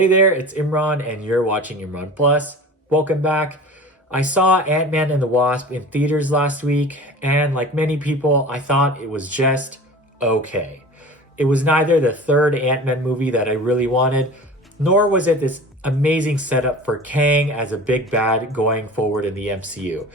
Hey there, it's Imran and you're watching Imran Plus. Welcome back. I saw Ant-Man and the Wasp in theaters last week, and like many people, I thought it was just okay. It was neither the third Ant-Man movie that I really wanted, nor was it this amazing setup for Kang as a big bad going forward in the MCU.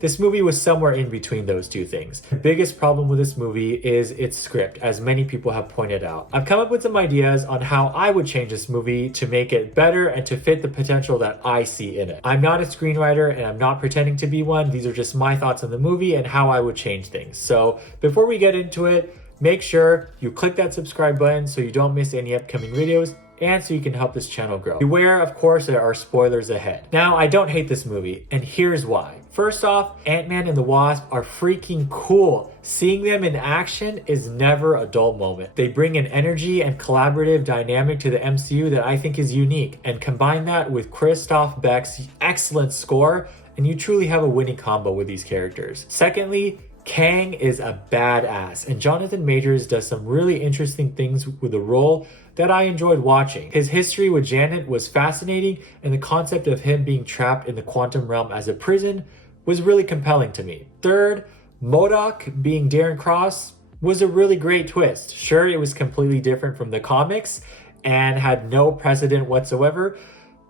This movie was somewhere in between those two things. The biggest problem with this movie is its script, as many people have pointed out. I've come up with some ideas on how I would change this movie to make it better and to fit the potential that I see in it. I'm not a screenwriter and I'm not pretending to be one. These are just my thoughts on the movie and how I would change things. So before we get into it, make sure you click that subscribe button so you don't miss any upcoming videos, and so you can help this channel grow. Beware, of course, there are spoilers ahead. Now, I don't hate this movie, and here's why. First off, Ant-Man and the Wasp are freaking cool. Seeing them in action is never a dull moment. They bring an energy and collaborative dynamic to the MCU that I think is unique, and combine that with Christoph Beck's excellent score, and you truly have a winning combo with these characters. Secondly, Kang is a badass, and Jonathan Majors does some really interesting things with the role that I enjoyed watching. His history with Janet was fascinating, and the concept of him being trapped in the quantum realm as a prison was really compelling to me. Third, MODOK being Darren Cross was a really great twist. Sure, it was completely different from the comics and had no precedent whatsoever,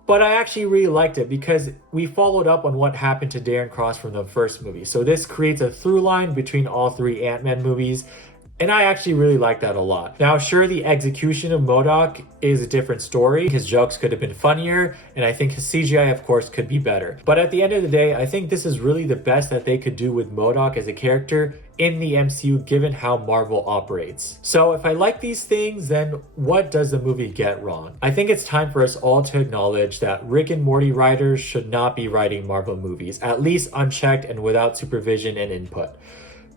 but I actually really liked it because we followed up on what happened to Darren Cross from the first movie. So this creates a through line between all three Ant-Man movies, and I actually really like that a lot. Now, sure, the execution of MODOK is a different story. His jokes could have been funnier, and I think his CGI, of course, could be better. But at the end of the day, I think this is really the best that they could do with MODOK as a character in the MCU, given how Marvel operates. So if I like these things, then what does the movie get wrong? I think it's time for us all to acknowledge that Rick and Morty writers should not be writing Marvel movies, at least unchecked and without supervision and input.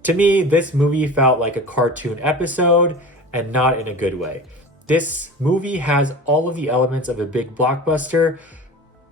To me, this movie felt like a cartoon episode, and not in a good way. This movie has all of the elements of a big blockbuster,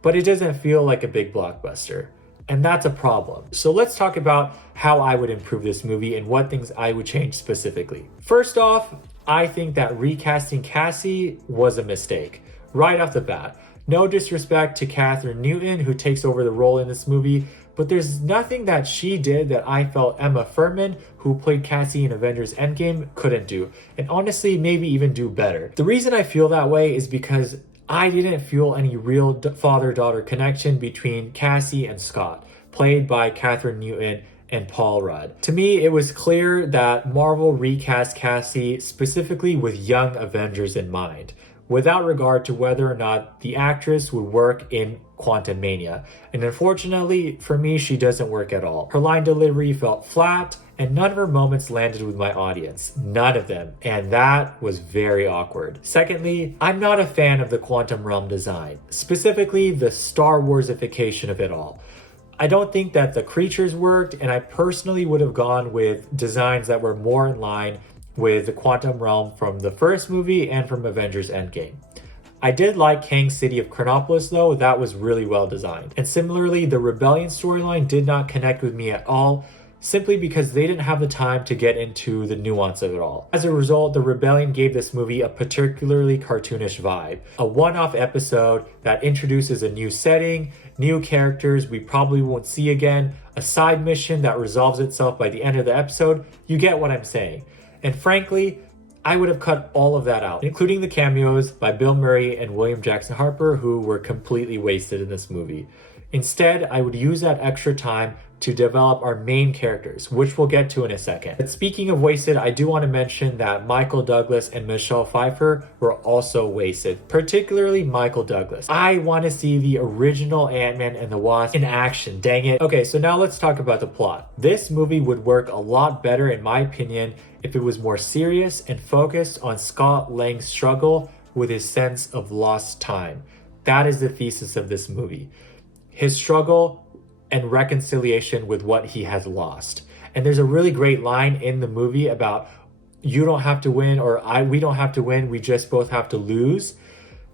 but it doesn't feel like a big blockbuster. And that's a problem. So let's talk about how I would improve this movie and what things I would change specifically. First off, I think that recasting Cassie was a mistake. Right off the bat. No disrespect to Catherine Newton, who takes over the role in this movie, but there's nothing that she did that I felt Emma Fuhrmann, who played Cassie in Avengers Endgame, couldn't do. And honestly, maybe even do better. The reason I feel that way is because I didn't feel any real father-daughter connection between Cassie and Scott, played by Catherine Newton and Paul Rudd. To me, it was clear that Marvel recast Cassie specifically with young Avengers in mind, without regard to whether or not the actress would work in Quantumania. And unfortunately, for me, she doesn't work at all. Her line delivery felt flat, and none of her moments landed with my audience. None of them. And that was very awkward. Secondly, I'm not a fan of the quantum realm design, specifically the Star Warsification of it all. I don't think that the creatures worked, and I personally would have gone with designs that were more in line with the quantum realm from the first movie and from Avengers Endgame. I did like Kang's City of Chronopolis though, that was really well designed. And similarly, the Rebellion storyline did not connect with me at all, simply because they didn't have the time to get into the nuance of it all. As a result, the Rebellion gave this movie a particularly cartoonish vibe. A one-off episode that introduces a new setting, new characters we probably won't see again, a side mission that resolves itself by the end of the episode. You get what I'm saying. And frankly, I would have cut all of that out, including the cameos by Bill Murray and William Jackson Harper, who were completely wasted in this movie. Instead, I would use that extra time to develop our main characters, which we'll get to in a second. But speaking of wasted, I do want to mention that Michael Douglas and Michelle Pfeiffer were also wasted, particularly Michael Douglas. I want to see the original Ant-Man and the Wasp in action, dang it. Okay, so now let's talk about the plot. This movie would work a lot better, in my opinion, if it was more serious and focused on Scott Lang's struggle with his sense of lost time. That is the thesis of this movie. His struggle and reconciliation with what he has lost. And there's a really great line in the movie about you don't have to win, or we don't have to win, we just both have to lose,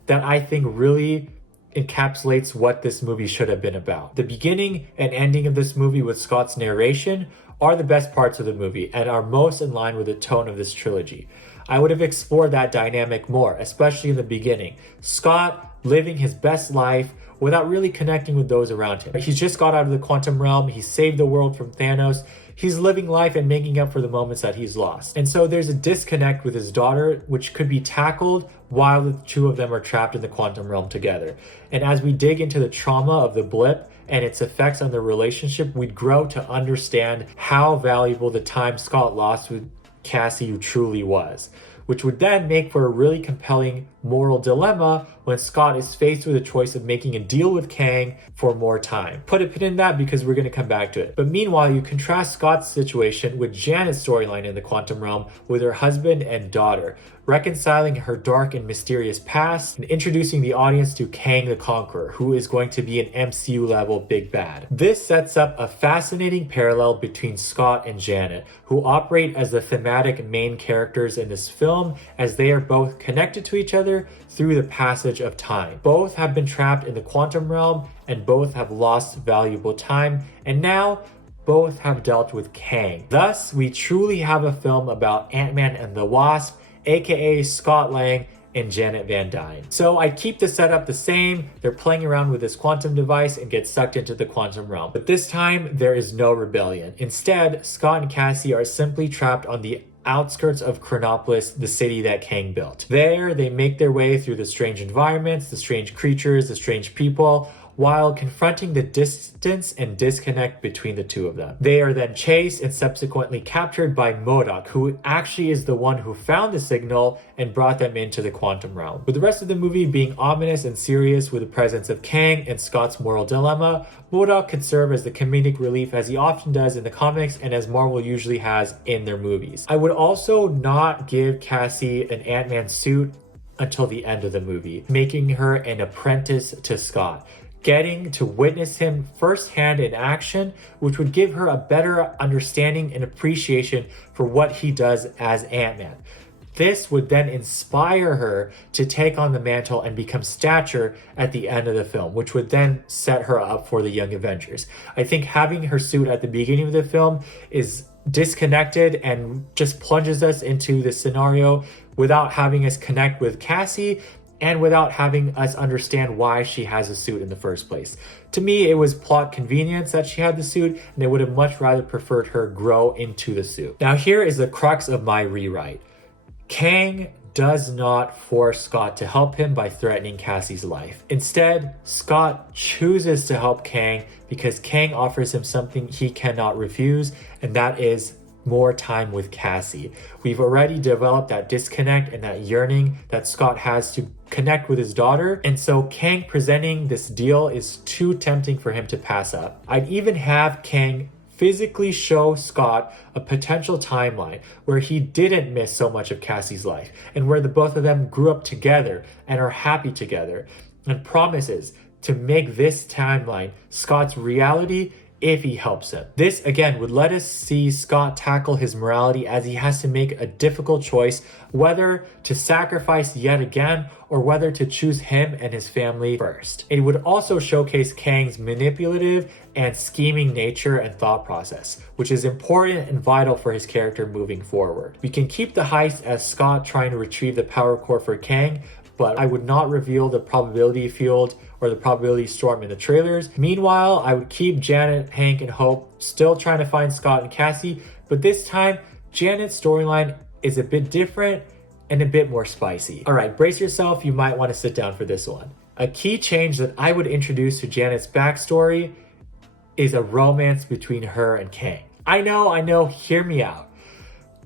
that I think really encapsulates what this movie should have been about. The beginning and ending of this movie with Scott's narration are the best parts of the movie and are most in line with the tone of this trilogy. I would have explored that dynamic more, especially in the beginning. Scott living his best life without really connecting with those around him. He's just got out of the quantum realm, he saved the world from Thanos, he's living life and making up for the moments that he's lost. And so there's a disconnect with his daughter, which could be tackled while the two of them are trapped in the quantum realm together. And as we dig into the trauma of the blip and its effects on their relationship, we'd grow to understand how valuable the time Scott lost with Cassie truly was, which would then make for a really compelling moral dilemma when Scott is faced with a choice of making a deal with Kang for more time. Put a pin in that because we're going to come back to it. But meanwhile, you contrast Scott's situation with Janet's storyline in the quantum realm with her husband and daughter, reconciling her dark and mysterious past and introducing the audience to Kang the Conqueror, who is going to be an MCU level big bad. This sets up a fascinating parallel between Scott and Janet, who operate as the thematic main characters in this film, as they are both connected to each other through the passage of time. Both have been trapped in the quantum realm and both have lost valuable time, and now both have dealt with Kang. Thus, we truly have a film about Ant-Man and the Wasp, aka Scott Lang and Janet Van Dyne. So I keep the setup the same. They're playing around with this quantum device and get sucked into the quantum realm. But this time, there is no rebellion. Instead, Scott and Cassie are simply trapped on the outskirts of Chronopolis, the city that Kang built. There, they make their way through the strange environments, the strange creatures, the strange people, while confronting the distance and disconnect between the two of them. They are then chased and subsequently captured by MODOK, who actually is the one who found the signal and brought them into the quantum realm. With the rest of the movie being ominous and serious with the presence of Kang and Scott's moral dilemma, MODOK could serve as the comedic relief as he often does in the comics and as Marvel usually has in their movies. I would also not give Cassie an Ant-Man suit until the end of the movie, making her an apprentice to Scott, getting to witness him firsthand in action, which would give her a better understanding and appreciation for what he does as Ant-Man. This would then inspire her to take on the mantle and become Stature at the end of the film, which would then set her up for the Young Avengers. I think having her suit at the beginning of the film is disconnected and just plunges us into the scenario without having us connect with Cassie and without having us understand why she has a suit in the first place. To me, it was plot convenience that she had the suit, and I would have much rather preferred her grow into the suit. Now here is the crux of my rewrite. Kang does not force Scott to help him by threatening Cassie's life. Instead, Scott chooses to help Kang because Kang offers him something he cannot refuse, and that is more time with Cassie. We've already developed that disconnect and that yearning that Scott has to connect with his daughter, and so Kang presenting this deal is too tempting for him to pass up. I'd even have Kang physically show Scott a potential timeline where he didn't miss so much of Cassie's life and where the both of them grew up together and are happy together, and promises to make this timeline Scott's reality if he helps him. This again would let us see Scott tackle his morality as he has to make a difficult choice whether to sacrifice yet again or whether to choose him and his family first. It would also showcase Kang's manipulative and scheming nature and thought process, which is important and vital for his character moving forward. We can keep the heist as Scott trying to retrieve the power core for Kang, but I would not reveal the probability field or the probability storm in the trailers. Meanwhile, I would keep Janet, Hank, and Hope still trying to find Scott and Cassie, but this time, Janet's storyline is a bit different and a bit more spicy. All right, brace yourself, you might want to sit down for this one. A key change that I would introduce to Janet's backstory is a romance between her and Kang. I know, hear me out.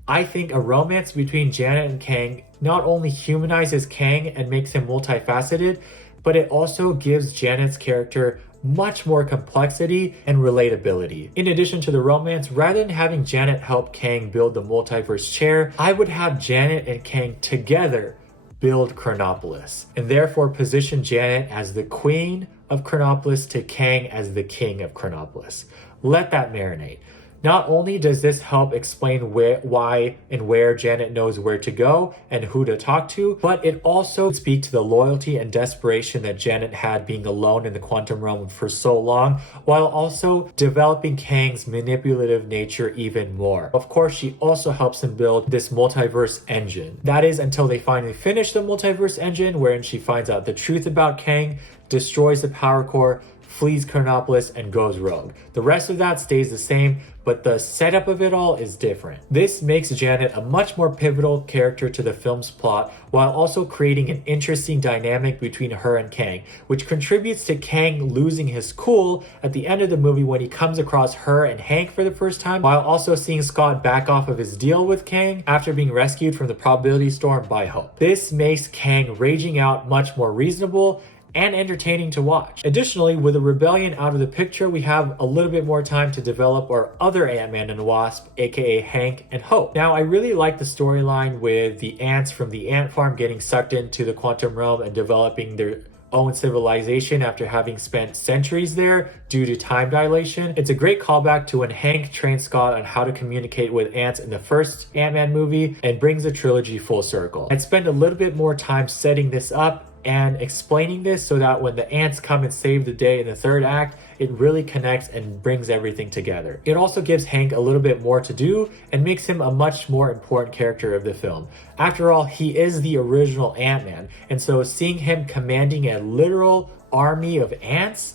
I think a romance between Janet and Kang not only humanizes Kang and makes him multifaceted, but it also gives Janet's character much more complexity and relatability. In addition to the romance, rather than having Janet help Kang build the multiverse chair, I would have Janet and Kang together build Chronopolis, and therefore position Janet as the queen of Chronopolis to Kang as the king of Chronopolis. Let that marinate. Not only does this help explain why and where Janet knows where to go and who to talk to, but it also speaks to the loyalty and desperation that Janet had being alone in the quantum realm for so long, while also developing Kang's manipulative nature even more. Of course, she also helps him build this multiverse engine. That is until they finally finish the multiverse engine, wherein she finds out the truth about Kang, destroys the power core, flees Chronopolis, and goes rogue. The rest of that stays the same, but the setup of it all is different. This makes Janet a much more pivotal character to the film's plot, while also creating an interesting dynamic between her and Kang, which contributes to Kang losing his cool at the end of the movie when he comes across her and Hank for the first time, while also seeing Scott back off of his deal with Kang after being rescued from the probability storm by Hope. This makes Kang raging out much more reasonable and entertaining to watch. Additionally, with the rebellion out of the picture, we have a little bit more time to develop our other Ant-Man and Wasp, aka Hank and Hope. Now, I really like the storyline with the ants from the ant farm getting sucked into the quantum realm and developing their own civilization after having spent centuries there due to time dilation. It's a great callback to when Hank trained Scott on how to communicate with ants in the first Ant-Man movie and brings the trilogy full circle. I'd spend a little bit more time setting this up and explaining this so that when the ants come and save the day in the third act, it really connects and brings everything together. It also gives Hank a little bit more to do and makes him a much more important character of the film. After all, he is the original Ant-Man, and so seeing him commanding a literal army of ants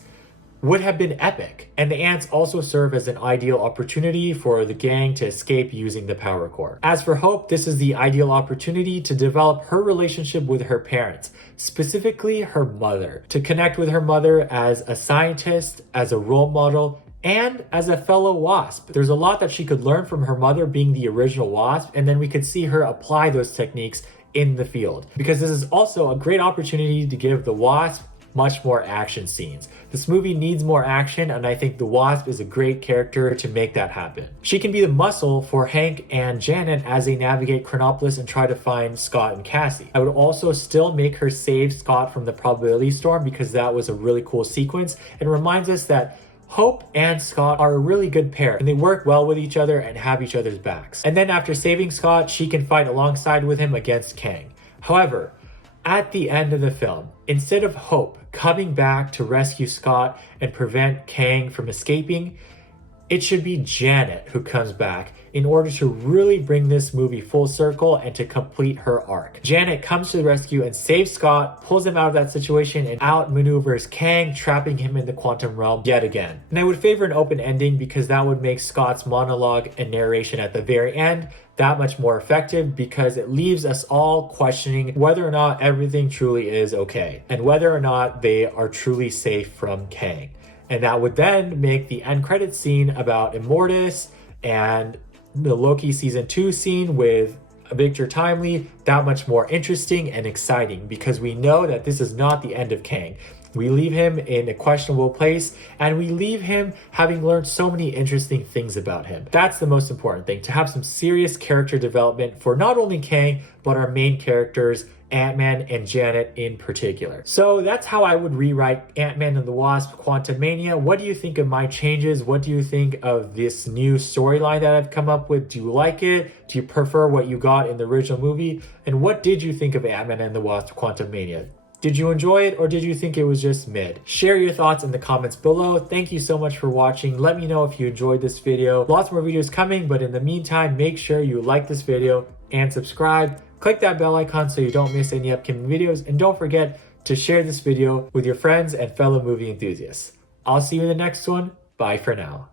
would have been epic. And the ants also serve as an ideal opportunity for the gang to escape using the power core. As for Hope, this is the ideal opportunity to develop her relationship with her parents, specifically her mother, to connect with her mother as a scientist, as a role model, and as a fellow Wasp. There's a lot that she could learn from her mother being the original Wasp, and then we could see her apply those techniques in the field. Because this is also a great opportunity to give the Wasp much more action scenes. This movie needs more action, and I think the Wasp is a great character to make that happen. She can be the muscle for Hank and Janet as they navigate Chronopolis and try to find Scott and Cassie. I would also still make her save Scott from the probability storm because that was a really cool sequence. It reminds us that Hope and Scott are a really good pair and they work well with each other and have each other's backs. And then after saving Scott, she can fight alongside with him against Kang. However, at the end of the film, instead of Hope coming back to rescue Scott and prevent Kang from escaping, it should be Janet who comes back in order to really bring this movie full circle and to complete her arc. Janet comes to the rescue and saves Scott, pulls him out of that situation, and outmaneuvers Kang, trapping him in the quantum realm yet again. And I would favor an open ending because that would make Scott's monologue and narration at the very end that much more effective, because it leaves us all questioning whether or not everything truly is okay and whether or not they are truly safe from Kang. And that would then make the end credit scene about Immortus and the Loki season 2 scene with Victor Timely that much more interesting and exciting, because we know that this is not the end of Kang. We leave him in a questionable place, and we leave him having learned so many interesting things about him. That's the most important thing, to have some serious character development for not only Kang, but our main characters, Ant-Man and Janet in particular. So that's how I would rewrite Ant-Man and the Wasp Quantumania. What do you think of my changes? What do you think of this new storyline that I've come up with? Do you like it? Do you prefer what you got in the original movie? And what did you think of Ant-Man and the Wasp Quantumania? Did you enjoy it, or did you think it was just mid? Share your thoughts in the comments below. Thank you so much for watching. Let me know if you enjoyed this video. Lots more videos coming, but in the meantime, make sure you like this video and subscribe. Click that bell icon so you don't miss any upcoming videos, and don't forget to share this video with your friends and fellow movie enthusiasts. I'll see you in the next one. Bye for now.